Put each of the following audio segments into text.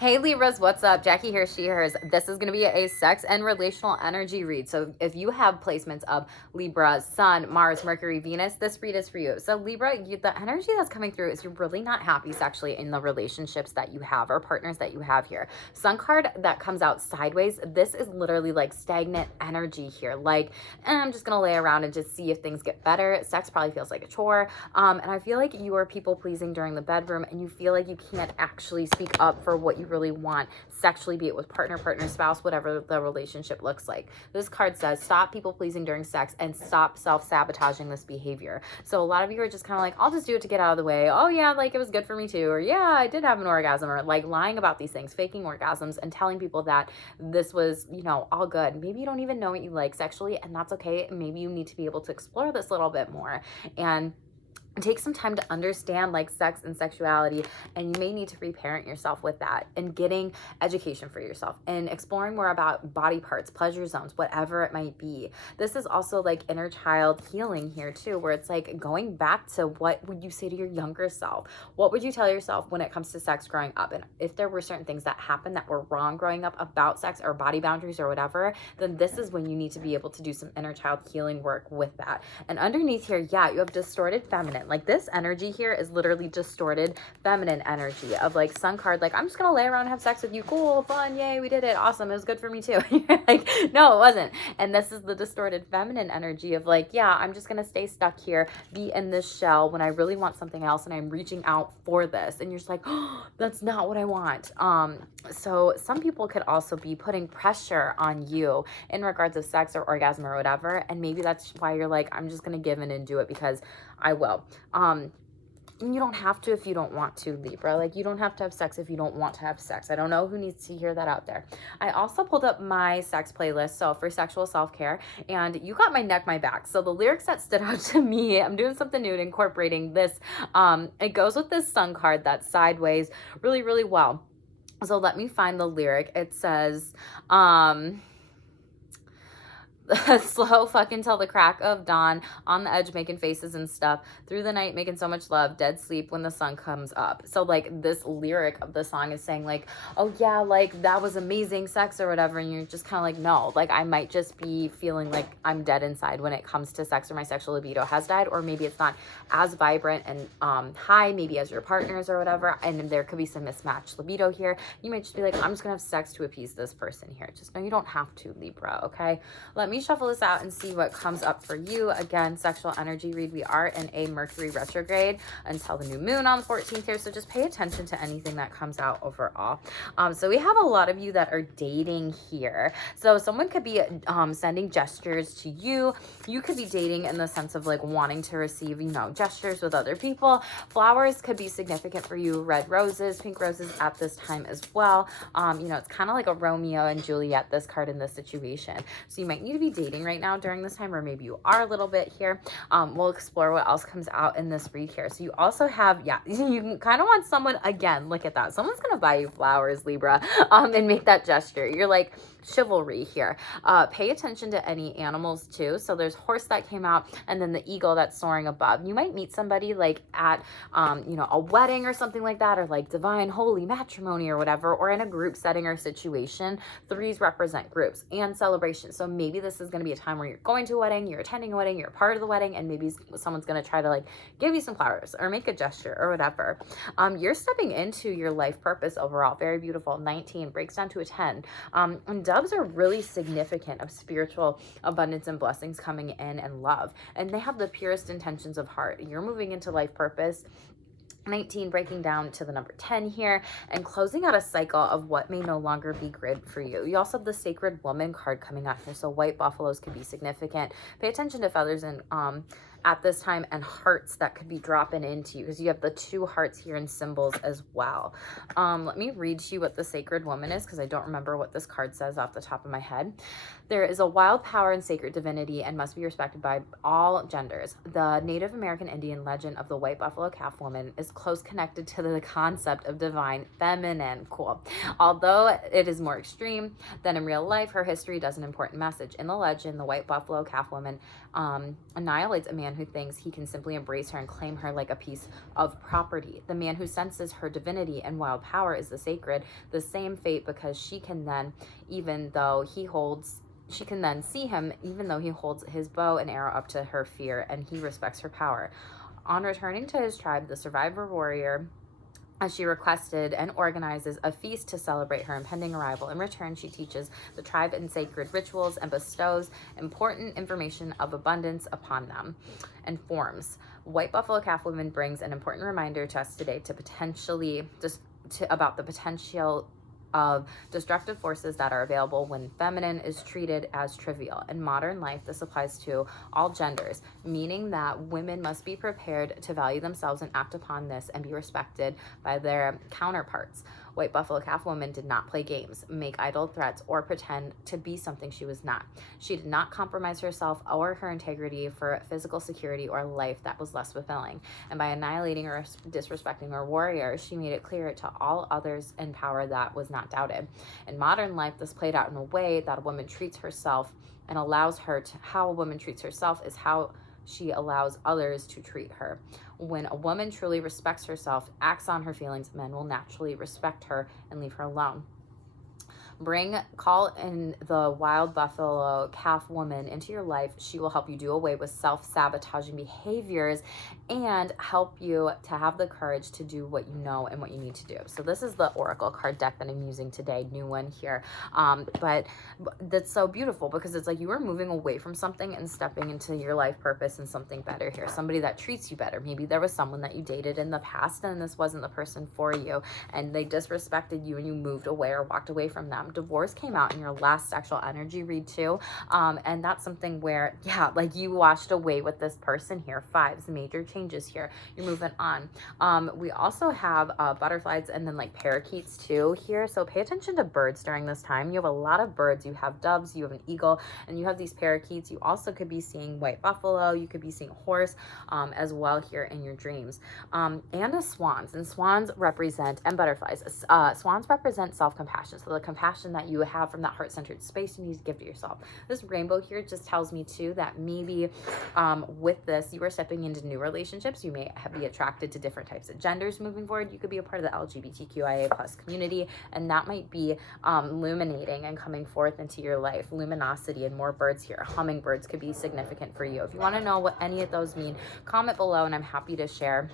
Hey Libras, what's up? Jackie here, she, hers. This is going to be a sex and relational energy read. So if you have placements of Libra, Sun, Mars, Mercury, Venus, this read is for you. So Libra, the energy that's coming through is you're really not happy sexually in the relationships that you have or partners that you have here. Sun card that comes out sideways, this is literally like stagnant energy here. Like, I'm just going to lay around and just see if things get better. Sex probably feels like a chore. And I feel like you are people pleasing during the bedroom and you feel like you can't actually speak up for what you really want sexually, be it with partner, spouse, whatever the relationship looks like. This card says stop people pleasing during sex and stop self-sabotaging this behavior. So a lot of you are just kind of like, I'll just do it to get out of the way. Oh yeah, like it was good for me too. Or yeah, I did have an orgasm, or like lying about these things, faking orgasms and telling people that this was, all good. Maybe you don't even know what you like sexually, and that's okay. Maybe you need to be able to explore this a little bit more and take some time to understand like sex and sexuality, and you may need to reparent yourself with that and getting education for yourself and exploring more about body parts, pleasure zones, whatever it might be. This is also like inner child healing here too, where it's like going back to what would you say to your younger self? What would you tell yourself when it comes to sex growing up? And if there were certain things that happened that were wrong growing up about sex or body boundaries or whatever, then this is when you need to be able to do some inner child healing work with that. And underneath here, yeah, you have distorted feminine. Like this energy here is literally distorted feminine energy of like Sun card, like I'm just gonna lay around and have sex with you, cool, fun, yay, we did it, awesome, it was good for me too. You're like, no, it wasn't. And this is the distorted feminine energy of like, yeah, I'm just gonna stay stuck here, be in this shell when I really want something else and I'm reaching out for this, and you're just like, oh, that's not what I want. So some people could also be putting pressure on you in regards of sex or orgasm or whatever, and maybe that's why you're like, I'm just gonna give in and do it because I will. You don't have to if you don't want to, Libra. Like, you don't have to have sex if you don't want to have sex. I don't know who needs to hear that out there. I also pulled up my sex playlist, so for sexual self-care, and you got my neck, my back. So the lyrics that stood out to me, I'm doing something new and incorporating this. It goes with this Sun card that's sideways really, really well. So let me find the lyric. It says, slow fucking till the crack of dawn, on the edge making faces and stuff, through the night making so much love, dead sleep when the sun comes up. So like this lyric of the song is saying like, oh yeah, like that was amazing sex or whatever, and you're just kind of like, no, like I might just be feeling like I'm dead inside when it comes to sex, or my sexual libido has died, or maybe it's not as vibrant and high maybe as your partners or whatever, and there could be some mismatched libido here. You might just be like, I'm just gonna have sex to appease this person here. Just know you don't have to, Libra. Okay, let me shuffle this out and see what comes up for you. Again, sexual energy read. We are in a Mercury retrograde until the new moon on the 14th here, so just pay attention to anything that comes out overall. So we have a lot of you that are dating here. So someone could be sending gestures to you. You could be dating in the sense of like wanting to receive, gestures with other people. Flowers could be significant for you. Red roses, pink roses at this time as well. It's kind of like a Romeo and Juliet, this card in this situation. So you might need to be dating right now during this time, or maybe you are a little bit here. We'll explore what else comes out in this read here. So you also have, you kind of want someone, again, look at that. Someone's going to buy you flowers, Libra, and make that gesture. You're like, chivalry here. Pay attention to any animals too. So there's horse that came out, and then the eagle that's soaring above. You might meet somebody like at, a wedding or something like that, or like divine, holy matrimony or whatever, or in a group setting or situation. Threes represent groups and celebration. So maybe this is going to be a time where you're going to a wedding, you're attending a wedding, you're part of the wedding, and maybe someone's going to try to like give you some flowers or make a gesture or whatever. You're stepping into your life purpose overall. Very beautiful. 19 breaks down to a 10. And doves are really significant of spiritual abundance and blessings coming in and love. And they have the purest intentions of heart. You're moving into life purpose. 19 breaking down to the number 10 here and closing out a cycle of what may no longer be good for you. You also have the Sacred Woman card coming out here. So white buffaloes could be significant. Pay attention to feathers and at this time, and hearts that could be dropping into you, because you have the 2 hearts here in symbols as well. Let me read to you what the Sacred Woman is, because I don't remember what this card says off the top of my head. There is a wild power and sacred divinity and must be respected by all genders. The Native American Indian legend of the white buffalo calf woman is close connected to the concept of divine feminine. Cool. Although it is more extreme than in real life, her history does an important message. In the legend, the white buffalo calf woman annihilates a man man who thinks he can simply embrace her and claim her like a piece of property. The man who senses her divinity and wild power is the sacred, the same fate, because she can then see him even though he holds his bow and arrow up to her fear, and he respects her power. On returning to his tribe, the survivor warrior, as she requested, and organizes a feast to celebrate her impending arrival. In return, she teaches the tribe in sacred rituals and bestows important information of abundance upon them and forms. White Buffalo Calf Woman brings an important reminder to us today about the potential of destructive forces that are available when feminine is treated as trivial. In modern life, this applies to all genders, meaning that women must be prepared to value themselves and act upon this and be respected by their counterparts. White Buffalo Calf Woman did not play games, make idle threats, or pretend to be something she was not. She did not compromise herself or her integrity for physical security or a life that was less fulfilling. And by annihilating or disrespecting her warrior, she made it clear to all others in power that was not doubted. In modern life, this played out in a way that a woman treats herself and allows her to, how a woman treats herself is how she allows others to treat her. When a woman truly respects herself, acts on her feelings, men will naturally respect her and leave her alone. Call in the Wild Buffalo Calf Woman into your life. She will help you do away with self-sabotaging behaviors and help you to have the courage to do what you know and what you need to do. So this is the Oracle card deck that I'm using today, new one here. But that's so beautiful because it's like you are moving away from something and stepping into your life purpose and something better here. Somebody that treats you better. Maybe there was someone that you dated in the past and this wasn't the person for you and they disrespected you and you moved away or walked away from them. Divorce came out in your last sexual energy read too, and that's something where, yeah, like you washed away with this person here. Fives, major changes here. You're moving on. We also have butterflies and then like parakeets too here, so pay attention to birds during this time. You have a lot of birds. You have doves, you have an eagle, and you have these parakeets. You also could be seeing white buffalo. You could be seeing horse as well here in your dreams, and the swans. And swans represent, and butterflies, swans represent self-compassion. So the compassion that you have from that heart-centered space you need to give to yourself. This rainbow here just tells me too that maybe with this you are stepping into new relationships. You may be attracted to different types of genders moving forward. You could be a part of the LGBTQIA plus community, and that might be illuminating and coming forth into your life. Luminosity and more birds here. Hummingbirds could be significant for you. If you want to know what any of those mean, comment below and I'm happy to share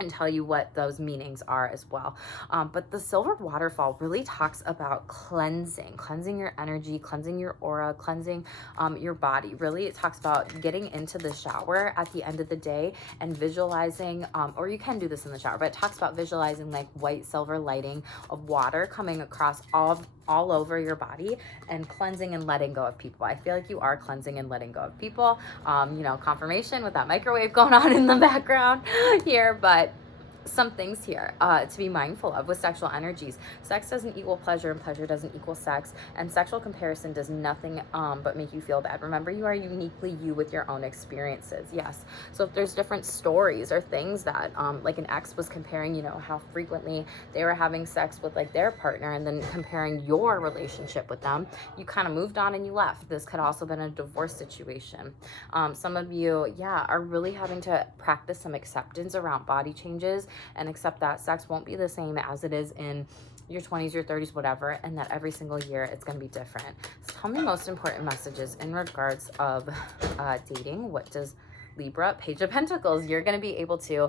and tell you what those meanings are as well. But the silver waterfall really talks about cleansing your energy, cleansing your aura, cleansing your body. Really, it talks about getting into the shower at the end of the day and visualizing, or you can do this in the shower, but it talks about visualizing like white silver lighting of water coming across all over your body and cleansing and letting go of people. I feel like you are cleansing and letting go of people. Confirmation with that microwave going on in the background here, but some things here to be mindful of with sexual energies. Sex doesn't equal pleasure and pleasure doesn't equal sex, and sexual comparison does nothing but make you feel bad. Remember, you are uniquely you with your own experiences. Yes. So if there's different stories or things that like an ex was comparing, how frequently they were having sex with like their partner and then comparing your relationship with them, you kind of moved on and you left. This could also have been a divorce situation. Some of you, are really having to practice some acceptance around body changes and accept that sex won't be the same as it is in your 20s, your 30s, whatever, and that every single year it's going to be different. So tell me most important messages in regards of dating. What does Libra, Page of Pentacles, you're going to be able to,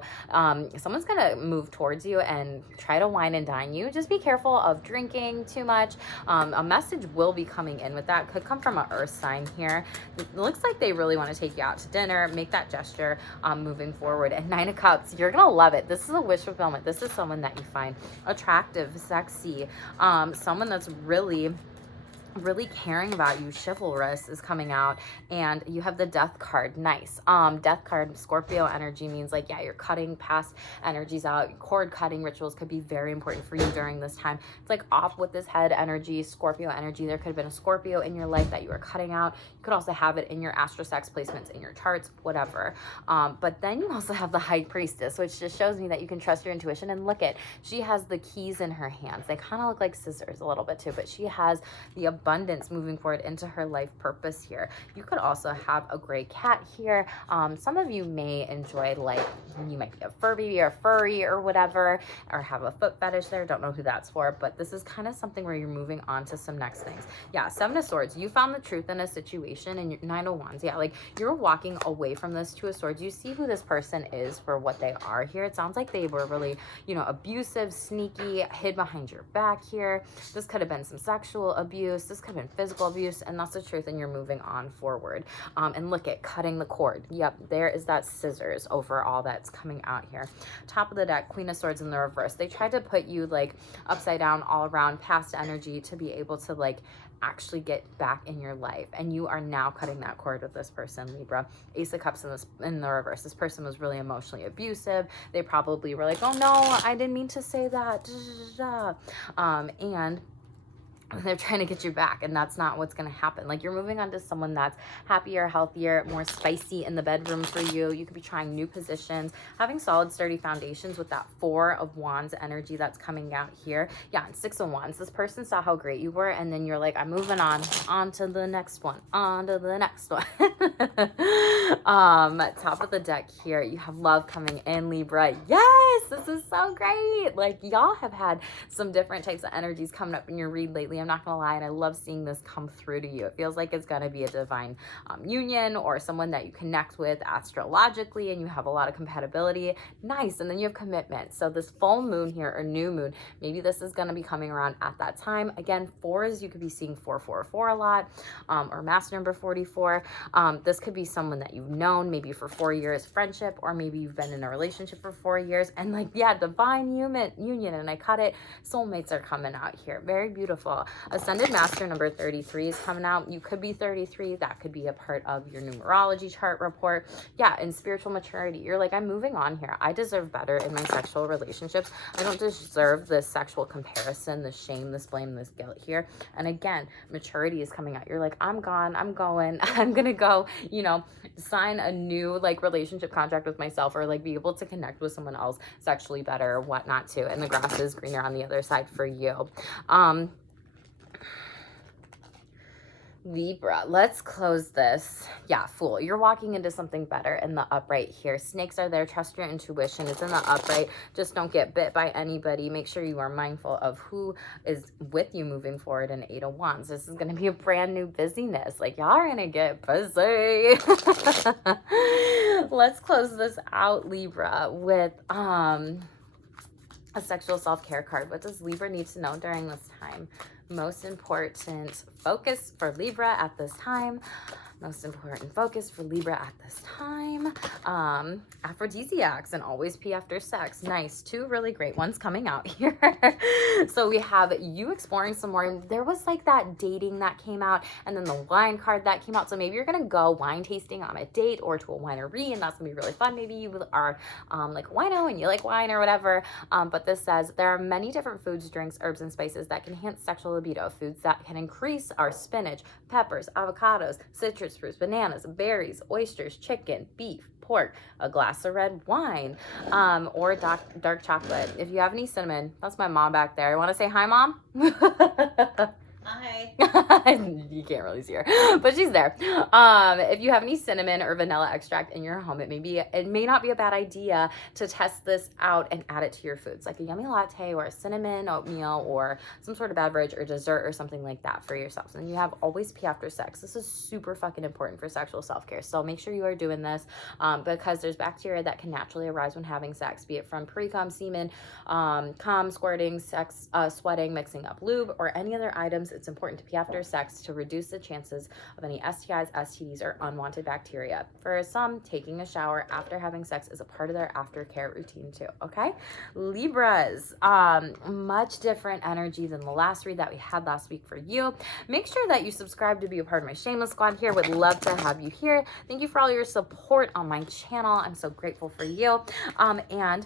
someone's going to move towards you and try to wine and dine you. Just be careful of drinking too much. A message will be coming in with that. Could come from an earth sign here. It looks like they really want to take you out to dinner, make that gesture moving forward. And Nine of Cups, you're going to love it. This is a wish fulfillment. This is someone that you find attractive, sexy, someone that's really caring about you. Chivalrous is coming out, and you have the Death card. Nice. Death card, Scorpio energy means like, you're cutting past energies out. Cord cutting rituals could be very important for you during this time. It's like off with this head energy, Scorpio energy. There could have been a Scorpio in your life that you were cutting out. You could also have it in your astrosex placements in your charts, whatever. But then you also have the High Priestess, which just shows me that you can trust your intuition. And she has the keys in her hands. They kind of look like scissors a little bit too, but she has the abundance moving forward into her life purpose here. You could also have a gray cat here. Some of you may enjoy, like, you might be a fur baby or furry or whatever, or have a foot fetish there. Don't know who that's for, but this is kind of something where you're moving on to some next things. Yeah, Seven of Swords, you found the truth in a situation, and Nine of Wands, yeah, like you're walking away from this. Two of Swords, you see who this person is for what they are here. It sounds like they were really, you know, abusive, sneaky, hid behind your back here. This could have been some sexual abuse. This could have been physical abuse, and that's the truth, and you're moving on forward. And look at cutting the cord. Yep, there is that scissors over all that's coming out here. Top of the deck, Queen of Swords in the reverse. They tried to put you like upside down, all around, past energy to be able to like actually get back in your life, and you are now cutting that cord with this person, Libra. Ace of Cups in the reverse. This person was really emotionally abusive. They probably were like, oh no, I didn't mean to say that, and they're trying to get you back, and that's not what's going to happen. Like, you're moving on to someone that's happier, healthier, more spicy in the bedroom for you. You could be trying new positions, having solid, sturdy foundations with that Four of Wands energy that's coming out here. Yeah, and Six of Wands. This person saw how great you were, and then you're like, I'm moving on to the next one, on to the next one. Top of the deck here, you have love coming in, Libra. Yes, this is so great. Like, y'all have had some different types of energies coming up in your read lately. I'm not gonna lie, and I love seeing this come through to you. It feels like it's gonna be a divine union, or someone that you connect with astrologically and you have a lot of compatibility. Nice. And then you have commitment. So this full moon here, or new moon, maybe this is gonna be coming around at that time. Again, fours, you could be seeing 444 a lot, or master number 44. This could be someone that you've known maybe for 4 years, friendship, or maybe you've been in a relationship for 4 years, and like, yeah, divine union, and I cut it. Soulmates are coming out here. Very beautiful. Ascended Master number 33 is coming out. You could be 33. That could be a part of your numerology chart report. Yeah, and spiritual maturity. You're like, I'm moving on here. I deserve better in my sexual relationships. I don't deserve this sexual comparison, this shame, this blame, this guilt here. And again, maturity is coming out. You're like, I'm gone. I'm going. I'm going to go, you know, sign a new like relationship contract with myself, or like be able to connect with someone else sexually better or whatnot too. And the grass is greener on the other side for you. Libra, let's close this. Yeah, Fool, you're walking into something better in the upright here. Snakes are there. Trust your intuition. It's in the upright. Just don't get bit by anybody. Make sure you are mindful of who is with you moving forward in Eight of Wands. This is going to be a brand new busyness. Like, y'all are going to get busy. Let's close this out, Libra, with a sexual self-care card. What does Libra need to know during this time? Most important focus for Libra at this time. Most important focus for Libra at this time. Aphrodisiacs, and always pee after sex. Nice. Two really great ones coming out here. So we have you exploring some more. There was like that dating that came out, and then the wine card that came out. So maybe you're going to go wine tasting on a date or to a winery, and that's going to be really fun. Maybe you are like a wino and you like wine or whatever. But this says there are many different foods, drinks, herbs, and spices that can enhance sexual libido. Foods that can increase our spinach, peppers, avocados, citrus fruits, bananas, berries, oysters, chicken, beef, pork, a glass of red wine, or dark chocolate. If you have any cinnamon, that's my mom back there. I want to say hi, Mom. Hi. You can't really see her, but she's there. If you have any cinnamon or vanilla extract in your home, it may not be a bad idea to test this out and add it to your foods, like a yummy latte or a cinnamon oatmeal or some sort of beverage or dessert or something like that for yourself. And you have always pee after sex. This is super fucking important for sexual self-care. So make sure you are doing this because there's bacteria that can naturally arise when having sex, be it from pre-cum, semen, cum, squirting, sex, sweating, mixing up lube, or any other items. It's important to pee after sex to reduce the chances of any STIs, STDs, or unwanted bacteria. For some, taking a shower after having sex is a part of their aftercare routine too, okay? Libras, much different energy than the last read that we had last week for you. Make sure that you subscribe to be a part of my Shameless Squad here. Would love to have you here. Thank you for all your support on my channel. I'm so grateful for you. And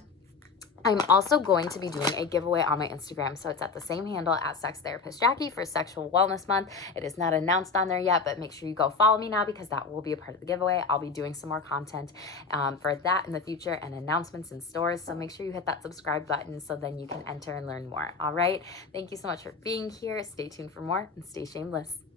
I'm also going to be doing a giveaway on my Instagram. So it's at the same handle at Sex Therapist Jackie for Sexual Wellness Month. It is not announced on there yet, but make sure you go follow me now because that will be a part of the giveaway. I'll be doing some more content for that in the future and announcements in stores. So make sure you hit that subscribe button so then you can enter and learn more. All right. Thank you so much for being here. Stay tuned for more and stay shameless.